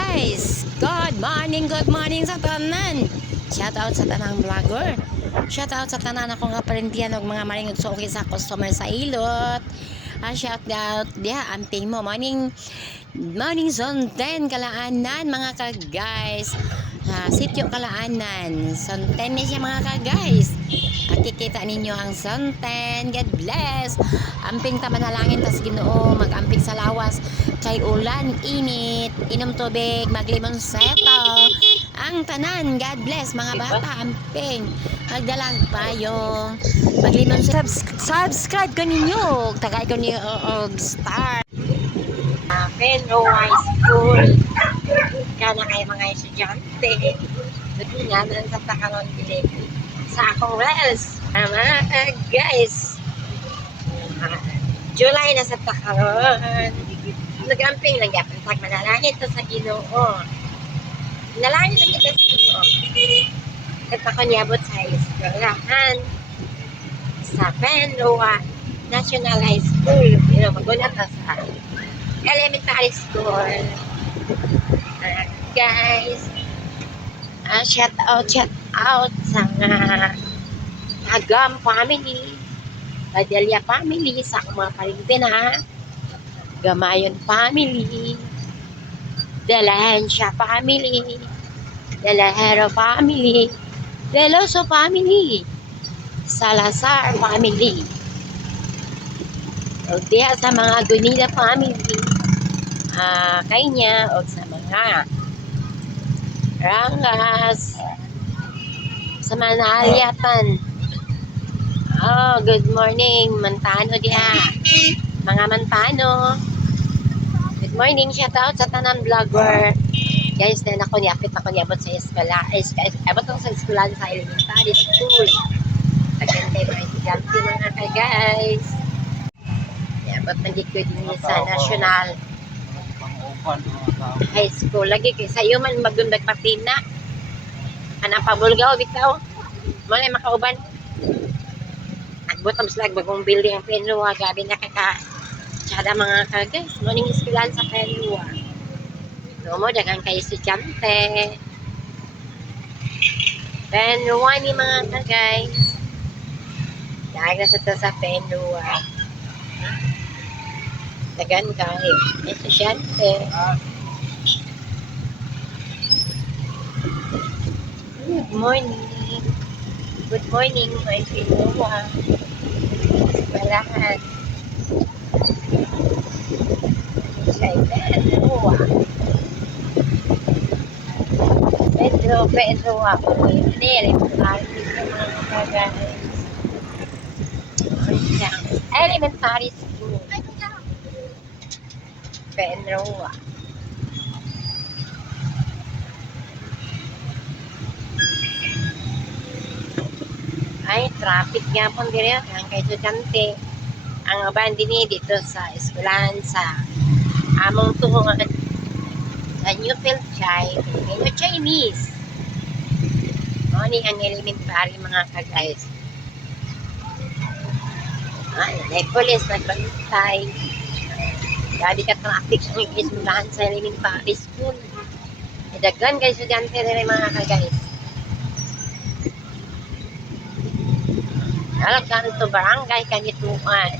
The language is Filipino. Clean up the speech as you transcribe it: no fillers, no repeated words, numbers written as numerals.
guys! Good morning sa tanan! Shout out sa tanang vlogger. Shout out sa tanan ako nga parintiyan og mga maring nagsuki sa customer sa ilot. Shout out dia amping mo morning zone 10 kalaanan mga ka-guys. Sityo kalaanan. Zone 10 na siya mga ka-guys. Kikita ninyo ang zone 10. God bless. Amping ta manalangin tas Ginoo, mag-amping sa lawas kay ulan init, inom tubig, maglimon seto. Ang tanan, God bless mga bata, amping magdalag payo, maglimon subscribe ko ninyo, tagay ko niyo og star. Penro High School kana kay mga estudyante dudunan sa takaron dili sa akong reels mga guys. July na sa takaron nagamping lang yapon tag manalangin to sa Ginoo, nalangin lang kita sa Ginoo kat ako niabot sa eskwelahan sa Penro National High School, magunat sa elementary school. Guys, shout out sa Agam family, Padilla family, sa akong mga parimpina, Gamayon family, Delahencia family, Delahero family, Deloso family, Salazar family, o diya sa mga Gunida family, kanya o sa mga Rangas, sa Manalyatan. Good morning Mantano diha, mga Mantano, good morning, shout out sa tanan vlogger guys. Then ako niapit ako niabot sa eskwela, abot ako sa eskwelahan sa elementary school, nagkantay mga estudyante mga guys. Niabot na gid ko din sa national high school lagi kay sa iyo man magdundag patina anang pabulgaw bitaw mo na makauban agbot ang slag bagong building ang Penro, gabi na kaka tsada mga ka-guys. Morning eskwelahan sa Penro, no mo daghang kay estudyante Penro ni mga ka-guys, dahil na sa Penro dagan kayo estudyante. Good morning my Pinoa eskwelahan sa Pinoa Pedro ako elementary elementary school Pedro. Ay, traffic nga po dire ang kay estudyante ang aban din dito sa eskwelahan sa among tuhong sa Newfield Chai ngayon Chinese ni ang elementary mga ka-guys. Ay, police nagbantay, dadi ka traffic sa eskwelahan sa elementary school, daghan kay estudyante dire mga ka-guys. Alam ka ito barangay Kanituan.